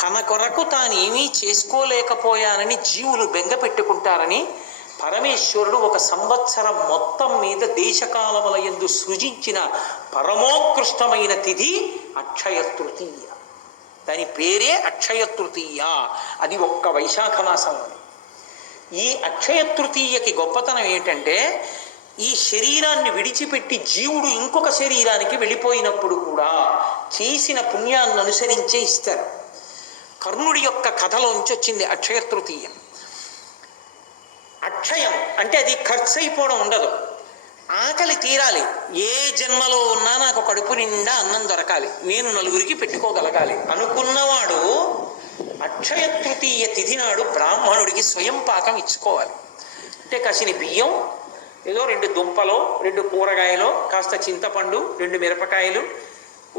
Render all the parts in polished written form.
తన కొరకు తానేమీ చేసుకోలేకపోయానని జీవులు బెంగ పెట్టుకుంటారని పరమేశ్వరుడు ఒక సంవత్సరం మొత్తం మీద దేశకాలముల యందు సృజించిన పరమోత్కృష్టమైన తిథి అక్షయ తృతీయ. దాని పేరే అక్షయ తృతీయ. అది ఒక్క వైశాఖ మాసంలో. ఈ అక్షయ తృతీయకి గొప్పతనం ఏంటంటే, ఈ శరీరాన్ని విడిచిపెట్టి జీవుడు ఇంకొక శరీరానికి వెళ్ళిపోయినప్పుడు కూడా చేసిన పుణ్యాన్ని అనుసరించే ఇస్తారు. కర్ణుడి యొక్క కథలోంచి వచ్చింది అక్షయ తృతీయం. అక్షయం అంటే అది ఖర్చు అయిపోవడం ఉండదు, ఆకలి తీరాలి. ఏ జన్మలో ఉన్నా నాకు కడుపు నిండా అన్నం దొరకాలి, నేను నలుగురికి పెట్టుకోగలగాలి అనుకున్నవాడు అక్షయ తృతీయ తిథి నాడు బ్రాహ్మణుడికి స్వయం పాకం ఇచ్చుకోవాలి. అంటే కసిని బియ్యం, ఏదో 2 దుంపలో 2 కూరగాయలో కాస్త చింతపండు 2 మిరపకాయలు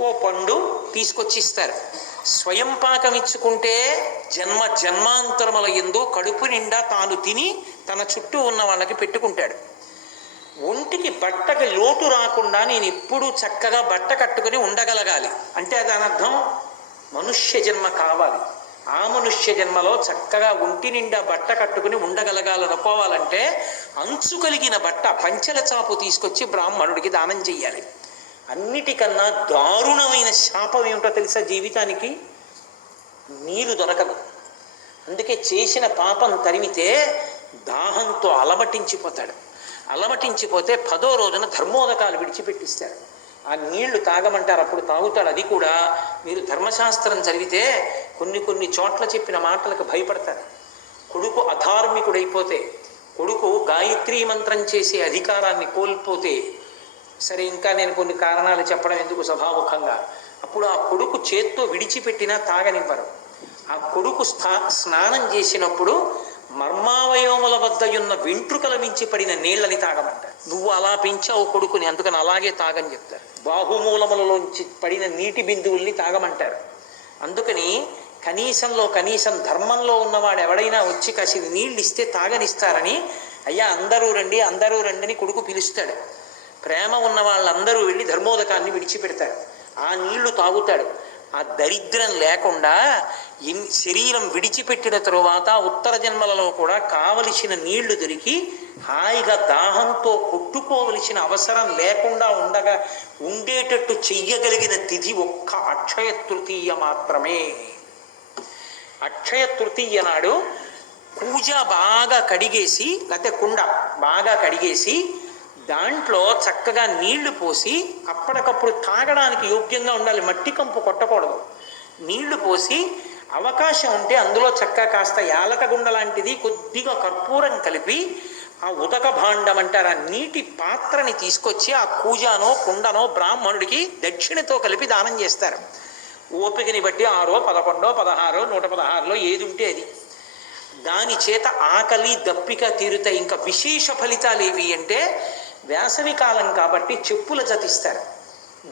ఓ పండు తీసుకొచ్చి ఇస్తారు. స్వయం పాకం ఇచ్చుకుంటే జన్మాంతరముల యందు కడుపు నిండా తాను తిని తన చుట్టూ ఉన్న వాళ్ళకి పెట్టుకుంటాడు. ఒంటికి బట్టకి లోటు రాకుండా నేను ఎప్పుడూ చక్కగా బట్ట కట్టుకుని ఉండగలగాలి అంటే దాని అర్థం మనుష్య జన్మ కావాలి. ఆ మనుష్య జన్మలో చక్కగా ఒంటి నిండా బట్ట కట్టుకుని ఉండగలగాలనుకోవాలంటే అంచు కలిగిన బట్ట పంచెల చాపు తీసుకొచ్చి బ్రాహ్మణుడికి దానం చెయ్యాలి. అన్నిటికన్నా దారుణమైన శాపం ఏమిటో తెలుసా జీవితానికి? నీరు దొరకదు. అందుకే చేసిన పాపం తరిమితే దాహంతో అలమటించిపోతాడు. అలమటించిపోతే 10వ రోజున ధర్మోదకాలు విడిచిపెట్టిస్తారు. ఆ నీళ్లు తాగమంటారు, అప్పుడు తాగుతాడు. అది కూడా మీరు ధర్మశాస్త్రం చదివితే కొన్ని చోట్ల చెప్పిన మాటలకు భయపడతారు. కొడుకు అధార్మికుడైపోతే, కొడుకు గాయత్రీ మంత్రం చేసే అధికారాన్ని కోల్పోతే, సరే ఇంకా నేను కొన్ని కారణాలు చెప్పడం ఎందుకు సభాముఖంగా, అప్పుడు ఆ కొడుకు చేత్తో విడిచిపెట్టినా తాగనివ్వరు. ఆ కొడుకు స్నానం చేసినప్పుడు మర్మావయవముల వద్ద ఉన్న వెంట్రుకల మించి పడిన నీళ్ళని తాగమంటారు. నువ్వు అలా పెంచావు కొడుకుని, అందుకని అలాగే తాగని చెప్తారు. బాహుమూలములలోంచి పడిన నీటి బిందువుల్ని తాగమంటారు. అందుకని కనీసం ధర్మంలో ఉన్నవాడు ఎవడైనా వచ్చి కాసిన నీళ్ళు ఇస్తే తాగనిస్తారని, అయ్యా అందరూ రండి అని కొడుకు పిలుస్తాడు. ప్రేమ ఉన్న వాళ్ళందరూ వెళ్ళి ధర్మోదకాన్ని విడిచిపెడతారు. ఆ నీళ్లు తాగుతాడు. ఆ దరిద్రం లేకుండా శరీరం విడిచిపెట్టిన తరువాత ఉత్తర జన్మలలో కూడా కావలసిన నీళ్లు దొరికి హాయిగా దాహంతో కొట్టుకోవలసిన అవసరం లేకుండా ఉండేటట్టు చెయ్యగలిగిన తిథి ఒక్క అక్షయ తృతీయ మాత్రమే. అక్షయ తృతీయ నాడు పూజ బాగా కడిగేసి, లేకపోతే కుండ బాగా కడిగేసి దాంట్లో చక్కగా నీళ్లు పోసి, అప్పటికప్పుడు తాగడానికి యోగ్యంగా ఉండాలి, మట్టి కంపు కొట్టకూడదు. నీళ్లు పోసి అవకాశం ఉంటే అందులో చక్కగా కాస్త యాలకగుండ లాంటిది కొద్దిగా కర్పూరం కలిపి ఆ ఉదక భాండం అంటారు ఆ నీటి పాత్రని తీసుకొచ్చి ఆ కూజానో కుండనో బ్రాహ్మణుడికి దక్షిణతో కలిపి దానం చేస్తారు. ఓపికని బట్టి 6, 11, 16, 116లో ఏది ఉంటే అది. దాని చేత ఆకలి దప్పిక తీరుతాయి. ఇంకా విశేష ఫలితాలు ఏవి అంటే, వేసవి కాలం కాబట్టి చెప్పుల జతిస్తారు,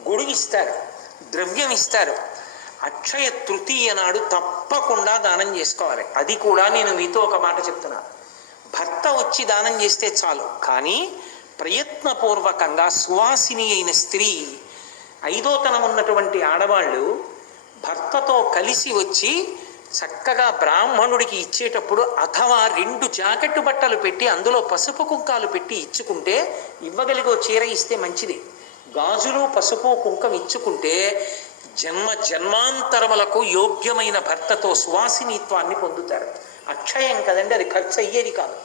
గొడుగిస్తారు, ద్రవ్యం ఇస్తారు. అక్షయ తృతీయ నాడు తప్పకుండా దానం చేసుకోవాలి. అది కూడా నేను మీతో ఒక మాట చెప్తున్నాను, భర్త వచ్చి దానం చేస్తే చాలు, కానీ ప్రయత్నపూర్వకంగా సువాసిని అయిన స్త్రీ, 5వ తనం ఉన్నటువంటి ఆడవాళ్ళు భర్తతో కలిసి వచ్చి చక్కగా బ్రాహ్మణుడికి ఇచ్చేటప్పుడు అథవా 2 జాకెట్టు బట్టలు పెట్టి అందులో పసుపు కుంకాలు పెట్టి ఇచ్చుకుంటే, ఇవ్వగలిగో చీర ఇస్తే మంచిది. గాజులు పసుపు కుంకం ఇచ్చుకుంటే జన్మాంతరములకు యోగ్యమైన భర్తతో సువాసినిత్వాన్ని పొందుతారు. అక్షయం కదండి, అది ఖర్చు అయ్యేది కాదు.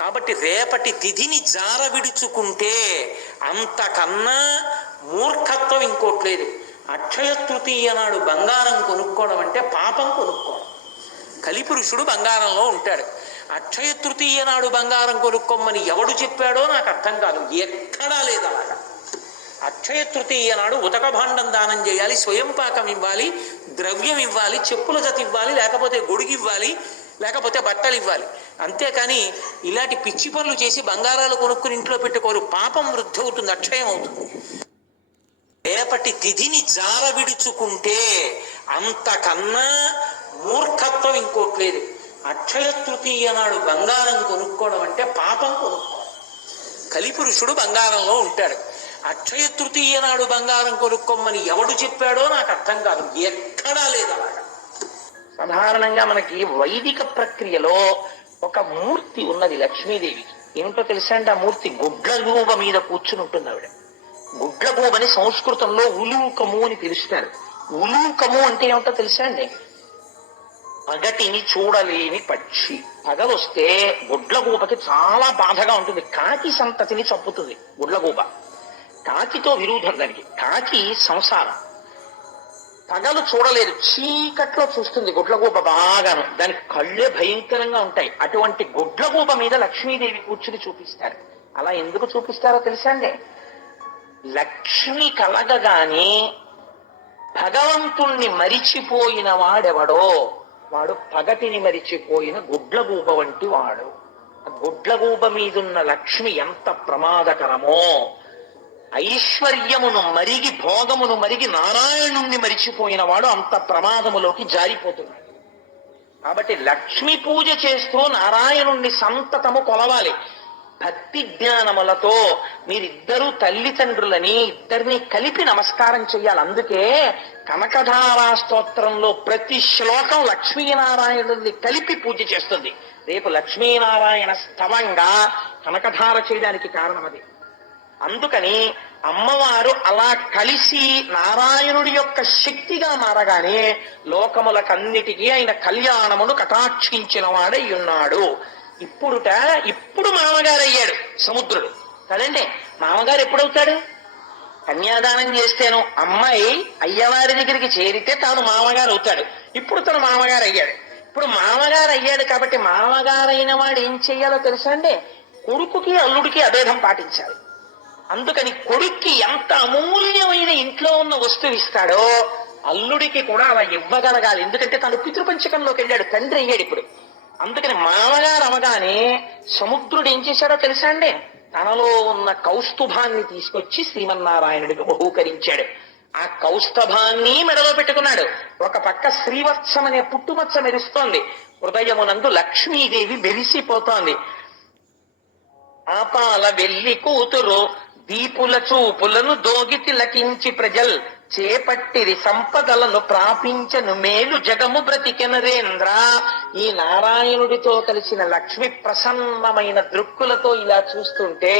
కాబట్టి రేపటి తిథిని జార విడుచుకుంటే అంతకన్నా మూర్ఖత్వం ఇంకోట్లేదు. అక్షయ తృతీయ నాడు బంగారం కొనుక్కోవడం అంటే పాపం కొనుక్కోవడం. కలిపురుషుడు బంగారంలో ఉంటాడు. అక్షయ తృతీయ నాడు బంగారం కొనుక్కోమని ఎవడు చెప్పాడో నాకు అర్థం కాదు, ఎక్కడా లేదు అలాగా. అక్షయ తృతీయ నాడు ఉతక భాండం దానం చేయాలి, స్వయం పాకం ఇవ్వాలి, ద్రవ్యం ఇవ్వాలి, చెప్పుల జత ఇవ్వాలి, లేకపోతే గొడుగు ఇవ్వాలి, లేకపోతే బట్టలు ఇవ్వాలి. అంతేకాని ఇలాంటి పిచ్చి పనులు చేసి బంగారాలు కొనుక్కుని ఇంట్లో పెట్టుకోరు. పాపం వృద్ధి అవుతుంది, అక్షయం అవుతుంది. రేపటి తిథిని జార విడుచుకుంటే అంతకన్నా మూర్ఖత్వం ఇంకోట్లేదు. అక్షయ తృతీయ నాడు బంగారం కొనుక్కోవడం అంటే పాపం కొనుక్కోవడం. కలిపురుషుడు బంగారంలో ఉంటాడు. అక్షయ తృతీయ నాడు బంగారం కొనుక్కోమని ఎవడు చెప్పాడో నాకు అర్థం కాదు, ఎక్కడా లేదు అలాగా. సాధారణంగా మనకి వైదిక ప్రక్రియలో ఒక మూర్తి ఉన్నది లక్ష్మీదేవికి. ఏమిటో తెలుసా అండి? ఆ మూర్తి గుడ్లగూబ మీద కూర్చుని ఉంటుంది ఆవిడ. గుడ్లగూబని సంస్కృతంలో ఉలూకము అని పిలుస్తారు. ఉలూకము అంటే ఏమిటో తెలుసా అండి? పగటిని చూడలేని పక్షి. పగలొస్తే గుడ్లగూబకి చాలా బాధగా ఉంటుంది. కాకి సంతతిని చంపుతుంది గుడ్లగూబ. కాకితో విరోధం దానికి. కాకి సంసారం. పగలు చూడలేదు, చీకట్లో చూస్తుంది గుడ్లగూబ బాగాను. దానికి కళ్ళే భయంకరంగా ఉంటాయి. అటువంటి గుడ్లగూబ మీద లక్ష్మీదేవి కూర్చుని చూపిస్తారు. అలా ఎందుకు చూపిస్తారో తెలుసా అండి? లక్ష్మి కలగగానే భగవంతుణ్ణి మరిచిపోయిన వాడెవడో వాడు పగటిని మరిచిపోయిన గుడ్లగూబ వంటి వాడు. గుడ్లగూబ మీదున్న లక్ష్మి ఎంత ప్రమాదకరమో, ఐశ్వర్యమును మరిగి భోగమును మరిగి నారాయణుణ్ణి మరిచిపోయిన వాడు అంత ప్రమాదములోకి జారిపోతున్నాడు. కాబట్టి లక్ష్మి పూజ చేస్తూ నారాయణుణ్ణి సంతతము కొలవాలి. భక్తి జ్ఞానములతో మీరిద్దరూ తల్లిదండ్రులని ఇద్దరిని కలిపి నమస్కారం చెయ్యాలి. అందుకే కనకధారా స్తోత్రంలో ప్రతి శ్లోకం లక్ష్మీనారాయణుడిని కలిపి పూజ చేస్తుంది. రేపు లక్ష్మీనారాయణ స్తవంగా కనకధార చేయడానికి కారణం అది. అందుకని అమ్మవారు అలా కలిసి నారాయణుడి యొక్క శక్తిగా మారగానే లోకములకన్నిటికీ ఆయన కళ్యాణమును కటాక్షించిన వాడై ఉన్నాడు. ఇప్పుడు మామగారు అయ్యాడు సముద్రుడు కదండి. మామగారు ఎప్పుడవుతాడు? కన్యాదానం చేస్తేను అమ్మాయి అయ్యవారి దగ్గరికి చేరితే తాను మామగారు అవుతాడు. ఇప్పుడు తను మామగారు అయ్యాడు. ఇప్పుడు మామగారు అయ్యాడు కాబట్టి మామగారైన వాడు ఏం చెయ్యాలో తెలుసా అండి? కొడుకుకి అల్లుడికి అభేదం పాటించాలి. అందుకని కొడుక్కి ఎంత అమూల్యమైన ఇంట్లో ఉన్న వస్తువు ఇస్తాడో అల్లుడికి కూడా అలా ఇవ్వగలగాలి. ఎందుకంటే తను పితృపంచకంలోకి వెళ్ళాడు, తండ్రి అయ్యాడు ఇప్పుడు. అందుకని మామగారు అవగానే సముద్రుడు ఏం చేశాడో తెలుసా అండి? తనలో ఉన్న కౌస్తుభాన్ని తీసుకొచ్చి శ్రీమన్నారాయణుడికి బహూకరించాడు. ఆ కౌస్తభాన్ని మెడలో పెట్టుకున్నాడు. ఒక పక్క శ్రీవత్సం అనే పుట్టుమచ్చ మెరుస్తోంది. హృదయమునందు లక్ష్మీదేవి మెరిసిపోతోంది. ఆపాల వెల్లి కూతురు దీపుల చూపులను దోగి తిలకించి ప్రజల్ చేపట్టిరి సంపదలను ప్రాపించను మేలు జగము బ్రతికెనరేంద్ర. ఈ నారాయణుడితో కలిసిన లక్ష్మి ప్రసన్నమైన దృక్కులతో ఇలా చూస్తుంటే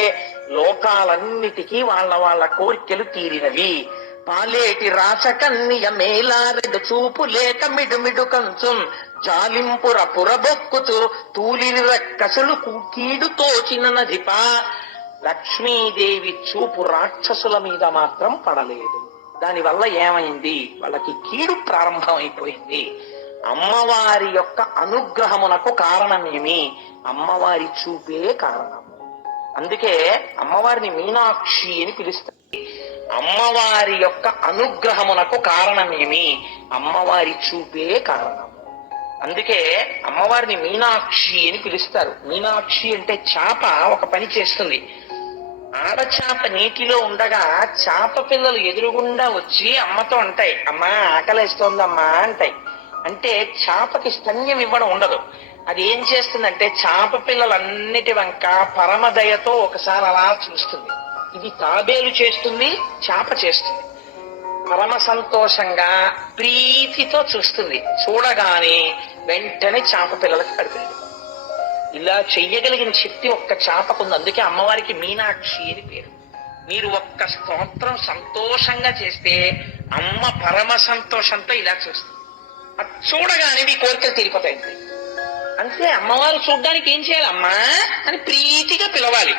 లోకాలన్నిటికీ వాళ్ళ కోరికలు తీరినవి. పాలేటి రాసకన్నియ మేలారెడు చూపు లేక మిడుమిడు కంచుం జాలింపుర పురబొక్కుతూ తూలిని రక్కసులు కీడు తోచిన నదిప. లక్ష్మీదేవి చూపు రాక్షసుల మీద మాత్రం పడలేదు. దానివల్ల ఏమైంది? వాళ్ళకి కీడు ప్రారంభమైపోయింది. అమ్మవారి యొక్క అనుగ్రహమునకు కారణమేమి? అమ్మవారి చూపే కారణం. అందుకే అమ్మవారిని మీనాక్షి అని పిలుస్తారు. అమ్మవారి యొక్క అనుగ్రహమునకు కారణమేమి? అమ్మవారి చూపే కారణం. అందుకే అమ్మవారిని మీనాక్షి అని పిలుస్తారు. మీనాక్షి అంటే చేప ఒక పని చేస్తుంది. ఆడచాప నీటిలో ఉండగా చేప పిల్లలు ఎదురుగుండా వచ్చి అమ్మతో అంటాయి, అమ్మా ఆకలిస్తోందమ్మా అంటాయి. అంటే చేపకి స్తన్యం ఇవ్వడం ఉండదు. అది ఏం చేస్తుందంటే చేప పిల్లలన్నిటి వంక పరమదయతో ఒకసారి అలా చూస్తుంది. ఇది తాబేలు చేస్తుంది, చేప చేస్తుంది. పరమ సంతోషంగా ప్రీతితో చూస్తుంది. చూడగానే వెంటనే చేప పిల్లలకి కడుపుంది. ఇలా చెయ్యగలిగిన శక్తి ఒక్క చేపకుంది. అందుకే అమ్మవారికి మీనాక్షి అని పేరు. మీరు ఒక్క స్తోత్రం సంతోషంగా చేస్తే అమ్మ పరమ సంతోషంతో ఇలా చూస్తుంది. అది చూడగానే మీ కోరికలు తీరిపోతాయి. అంతే. అమ్మవారు చూడ్డానికి ఏం చేయాలి? అమ్మా అని ప్రీతిగా పిలవాలి.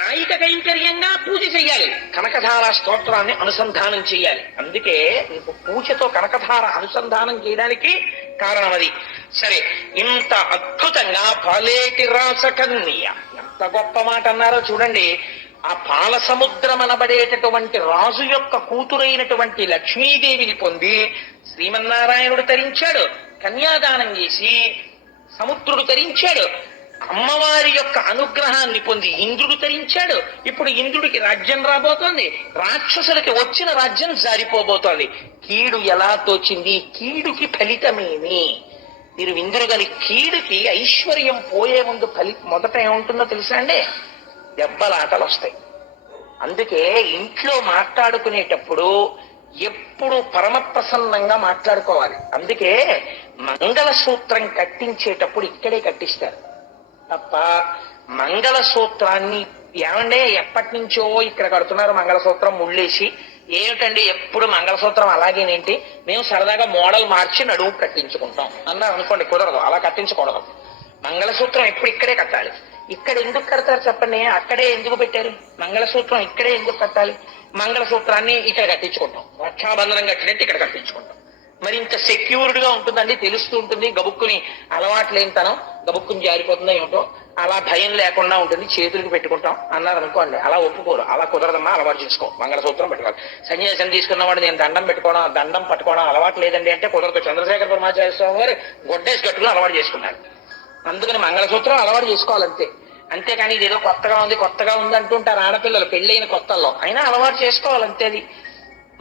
కాయిక కైంకర్యంగా పూజ చెయ్యాలి. కనకధార స్తోత్రాన్ని అనుసంధానం చెయ్యాలి. అందుకే నీకు పూజతో కనకధార అనుసంధానం చేయడానికి కారణం అది. సరే, ఇంత అద్భుతంగా పాలేటి రాసకన్య, ఎంత గొప్ప మాట అన్నారో చూడండి. ఆ పాల సముద్రం అనబడేటటువంటి రాజు యొక్క కూతురైనటువంటి లక్ష్మీదేవిని పొంది శ్రీమన్నారాయణుడు తరించాడు. కన్యాదానం చేసి సముద్రుడు తరించాడు. అమ్మవారి యొక్క అనుగ్రహాన్ని పొంది ఇంద్రుడు తరించాడు. ఇప్పుడు ఇంద్రుడికి రాజ్యం రాబోతోంది. రాక్షసులకి వచ్చిన రాజ్యం జారిపోబోతోంది. కీడు ఎలా తోచింది? కీడుకి ఫలితమేమి? మీరు విందురు గాని కీడుకి ఐశ్వర్యం పోయే ముందు మొదట ఏముంటుందో తెలుసా అండి? దెబ్బలాటలు వస్తాయి. అందుకే ఇంట్లో మాట్లాడుకునేటప్పుడు ఎప్పుడు పరమ ప్రసన్నంగా మాట్లాడుకోవాలి. అందుకే మంగళసూత్రం కట్టించేటప్పుడు ఇక్కడే కట్టిస్తారు తప్ప మంగళసూత్రాన్ని ఏమండే ఎప్పటి నుంచో ఇక్కడ కడుతున్నారు మంగళసూత్రం ముళ్ళేసి, ఏమిటండి ఎప్పుడు మంగళసూత్రం అలాగేనేంటి, మేము సరదాగా మోడల్ మార్చి నడుము కట్టించుకుంటాం అన్నారు అనుకోండి, కుదరదు, అలా కట్టించకూడదు. మంగళసూత్రం ఎప్పుడు ఇక్కడే కట్టాలి. ఇక్కడ ఎందుకు కడతారు చెప్పండి, అక్కడే ఎందుకు పెట్టారు మంగళసూత్రం, ఇక్కడే ఎందుకు కట్టాలి? మంగళసూత్రాన్ని ఇక్కడ కట్టించుకుంటాం, రక్షాబంధనం కట్టినట్టు ఇక్కడ కట్టించుకుంటాం. మరి ఇంత సెక్యూర్డ్ గా ఉంటుందండి, తెలుస్తూ ఉంటుంది. గబుక్కుని అలవాటు లేనితనం గబుక్కుని జారిపోతుందో ఏమిటో, అలా భయం లేకుండా ఉంటుంది, చేతులకు పెట్టుకుంటాం అన్నారు అనుకోండి, అలా ఒప్పుకోరు. అలా కుదరదమ్మా, అలవాటు చేసుకో, మంగళసూత్రం పెట్టుకోవాలి. సన్యాసం తీసుకున్నవాడు నేను దండం పెట్టుకోవడం, దండం పట్టుకోవడం అలవాటు లేదండి అంటే కుదరదు. చంద్రశేఖర పరమాచార్య స్వామి వారు గొడ్డేసి కట్టుకుని అలవాటు చేసుకున్నారు. అందుకని మంగళసూత్రం అలవాటు చేసుకోవాలంతే. అంతేకాని ఇది ఏదో కొత్తగా ఉంది అంటుంటారు ఆడపిల్లలు పెళ్ళైన కొత్తల్లో, అయినా అలవాటు చేసుకోవాలంతే. అది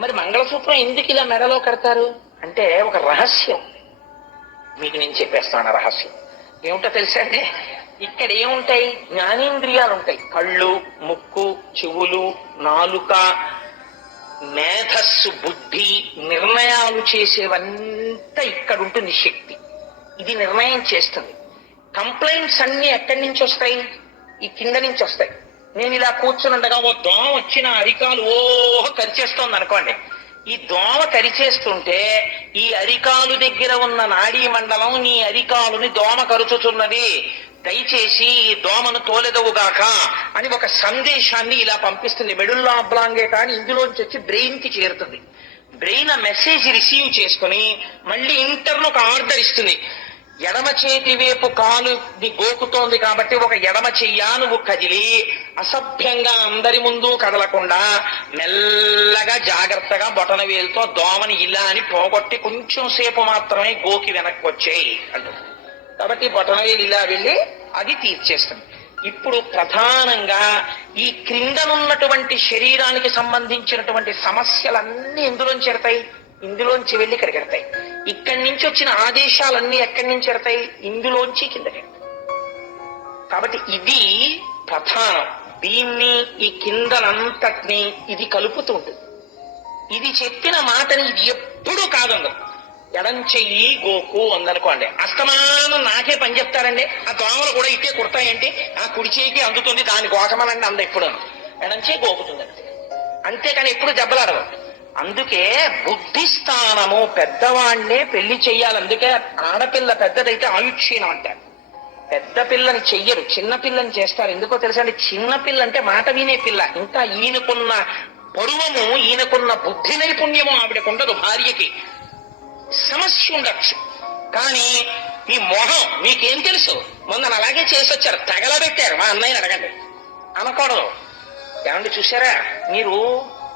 మరి మంగళసూత్రం ఎందుకు ఇలా మెడలో కడతారు అంటే ఒక రహస్యం మీకు నేను చెప్పేస్తాను. రహస్యం ఏమిటో తెలుసా అండి, ఇక్కడ ఏముంటాయి, జ్ఞానేంద్రియాలు ఉంటాయి. కళ్ళు, ముక్కు, చెవులు, నాలుక, మేధస్సు, బుద్ధి, నిర్ణయాలు చేసేవంతా ఇక్కడ ఉంటుంది శక్తి. ఇది నిర్ణయం చేస్తుంది. కంప్లైంట్స్ అన్ని ఎక్కడి నుంచి వస్తాయి, ఈ కింద నుంచి వస్తాయి. నేను ఇలా కూర్చున్నట్టుగా ఓ దోమ వచ్చిన అరికాలు కరిచేస్తోంది అనుకోండి, ఈ దోమ కరిచేస్తుంటే ఈ అరికాలు దగ్గర ఉన్న నాడీ మండలం నీ అరికాలుని దోమ కరుచుతున్నది, దయచేసి ఈ దోమను తోలెదవుగాక అని ఒక సందేశాన్ని ఇలా పంపిస్తుంది. మెడుల్లా అబ్లాంగే కానీ ఇందులోంచి వచ్చి బ్రెయిన్ కి చేరుతుంది. బ్రెయిన్ ఆ మెసేజ్ రిసీవ్ చేసుకుని మళ్ళీ ఇంటర్లో ఒక ఆర్డర్ ఇస్తుంది. ఎడమ చేతి వైపు కాలు గోకుతోంది కాబట్టి ఒక ఎడమ చెయ్యా నువ్వు కదిలి అసభ్యంగా అందరి ముందు కదలకుండా మెల్లగా జాగ్రత్తగా బొటన వేలుతో దోమని ఇలా అని పోగొట్టి కొంచెం సేపు మాత్రమే గోకి వెనక్కి వచ్చేయి అంటుంది. కాబట్టి బొటన వేలు ఇలా వెళ్ళి అది తీర్చేస్తుంది. ఇప్పుడు ప్రధానంగా ఈ క్రిందనున్నటువంటి శరీరానికి సంబంధించినటువంటి సమస్యలన్నీ ఎందులోంచి చేరతాయి, ఇందులోంచి వెళ్ళి ఇక్కడికి వెళ్తాయి. ఇక్కడి నుంచి వచ్చిన ఆదేశాలన్నీ ఎక్కడి నుంచి వెళ్తాయి, ఇందులోంచి కిందకి. కాబట్టి ఇది ప్రధానం. దీన్ని ఈ కిందనంతటిని ఇది కలుపుతూ ఉంటుంది. ఇది చెప్పిన మాటని ఇది ఎప్పుడూ కాదందు. ఎడం చెయ్యి గోకు అందనుకోండి, అస్తమానం నాకే పని చెప్తారండి, ఆ దోమలు కూడా ఇట్టే కుడతాయంటే ఆ కుడి చేయికి అందుతుంది దాని గోకమనండి అంద ఎప్పుడు ఎడం చేయి గోకుతుంది అంతే. అంతేకాని ఎప్పుడు దెబ్బలాడదు. అందుకే బుద్ధి స్థానము పెద్దవాణ్ణే పెళ్లి చెయ్యాలి. అందుకే ఆడపిల్ల పెద్దదైతే ఆయుక్షీణం అంటారు. పెద్ద పిల్లని చెయ్యరు, చిన్న పిల్లని చేస్తారు. ఎందుకో తెలుసా అండి, చిన్న పిల్ల అంటే మాట వినే పిల్ల. ఇంకా ఈయనకున్న పరువము, ఈయనకున్న బుద్ధి నైపుణ్యము ఆవిడకుండదు. భార్యకి సమస్య ఉండొచ్చు, కానీ ఈ మొహం మీకేం తెలుసు, మొన్న అలాగే చేసొచ్చారు, తగలబెట్టారు, మా అన్నయ్యని అడగండి అనకూడదు. ఏమండి చూసారా, మీరు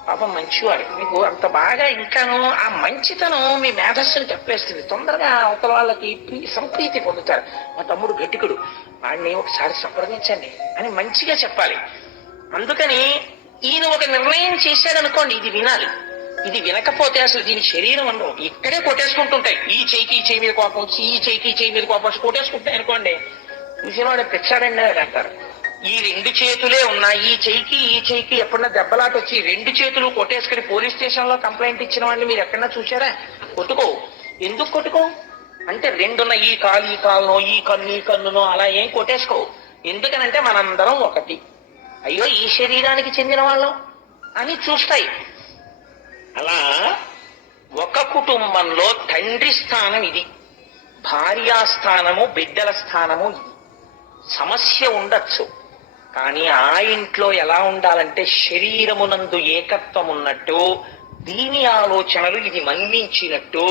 పాపం మంచివాడు, మీకు అంత బాగా ఇంకాను ఆ మంచితనం మీ మేధస్సుని చెప్పేస్తుంది. తొందరగా అవతల వాళ్ళకి సంప్రీతి పొందుతారు. మా తమ్ముడు గట్టికుడు, వాడిని ఒకసారి సంప్రదించండి అని మంచిగా చెప్పాలి. అందుకని ఈయన ఒక నిర్ణయం చేశాడనుకోండి, ఇది వినాలి. ఇది వినకపోతే అసలు దీని శరీరం అన్ను ఇక్కడే కొట్టేసుకుంటుంటాయి. ఈ చేయికి ఈ చేయి మీద కోపం వచ్చి, ఈ చేయికి ఈ చేయి మీద కోపం వచ్చి కొట్టేసుకుంటాయి అనుకోండి. చూసిన వాడు పిచ్చాడండి అంటారు. ఈ రెండు చేతులే ఉన్నాయి, ఈ చెయ్యికి ఎప్పుడన్నా దెబ్బలాట వచ్చి రెండు చేతులు కొట్టేసుకుని పోలీస్ స్టేషన్ లో కంప్లైంట్ ఇచ్చిన వాళ్ళని మీరు ఎక్కడన్నా చూసారా? కొట్టుకో. ఎందుకు కొట్టుకో అంటే రెండున్న ఈ కాలునో ఈ కన్నునో అలా ఏం కొట్టేసుకో. ఎందుకనంటే మనందరం ఒకటి, అయ్యో ఈ శరీరానికి చెందిన వాళ్ళం అని చూస్తాయి. అలా ఒక కుటుంబంలో తండ్రి స్థానం ఇది, భార్యాస్థానము, బిడ్డల స్థానము ఇది. సమస్య ఉండొచ్చు, కానీ ఆ ఇంట్లో ఎలా ఉండాలంటే శరీరమునందు ఏకత్వం ఉన్నట్టు, దీని ఆలోచనలు ఇది మన్నించినట్టు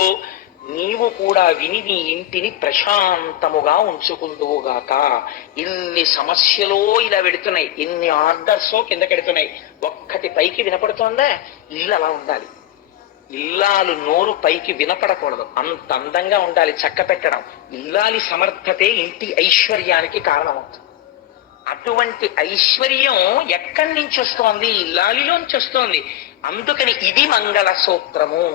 నీవు కూడా విని నీ ఇంటిని ప్రశాంతముగా ఉంచుకుందువుగాక. ఇన్ని సమస్యలో ఇలా పెడుతున్నాయి, ఇన్ని ఆర్డర్స్ కిందకెడుతున్నాయి, ఒక్కటి పైకి వినపడుతోందా? ఇల్లు అలా ఉండాలి. ఇల్లాలు నోరు పైకి వినపడకూడదు, అంత అందంగా ఉండాలి. చక్క పెట్టడం, ఇల్లాలి సమర్థతే ఇంటి ఐశ్వర్యానికి కారణమవుతుంది. అటువంటి ఐశ్వర్యం ఎక్కడి నుంచి వస్తోంది? ఇల్లాలిలోంచి వస్తోంది. అందుకని ఇది మంగళ సూత్రము.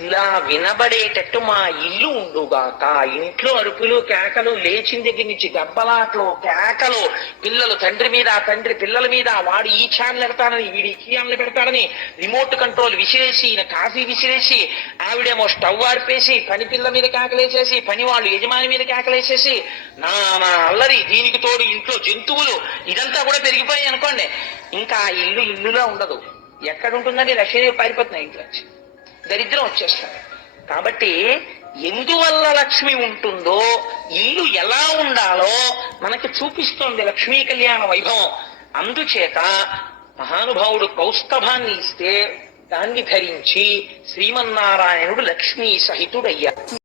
ఇలా వినబడేటట్టు మా ఇల్లు ఉండుగాక. ఇంట్లో అరుపులు కేకలు, లేచిన దగ్గర నుంచి దెబ్బలాట్లు కేకలు, పిల్లలు తండ్రి మీద, తండ్రి పిల్లల మీద, వాడు ఈ ఛానల్ పెడతాడని వీడి ఈ ఛానల్ పెడతాడని రిమోట్ కంట్రోల్ విసిరేసి, ఈయన కాఫీ విసిరేసి, ఆవిడేమో స్టవ్ ఆర్పేసి పని పిల్ల మీద కేకలేసేసి, పని వాళ్ళు యజమాని మీద కేకలేసేసి, నా అల్లరి, దీనికి తోడు ఇంట్లో జంతువులు, ఇదంతా కూడా పెరిగిపోయాయి అనుకోండి. ఇంకా ఆ ఇల్లు ఇల్లులా ఉండదు. ఎక్కడ ఉంటుందండి? లక్ష్మీదేవి పారిపోతున్నాయి ఇంట్లో, దరిద్రం వచ్చేస్తుంది. కాబట్టి ఎందువల్ల లక్ష్మి ఉంటుందో, ఇల్లు ఎలా ఉండాలో మనకి చూపిస్తోంది లక్ష్మీ కళ్యాణ వైభవం. అందుచేత మహానుభావుడు కౌస్తభాన్ని ఇస్తే దాన్ని ధరించి శ్రీమన్నారాయణుడు లక్ష్మీ సహితుడయ్యారు.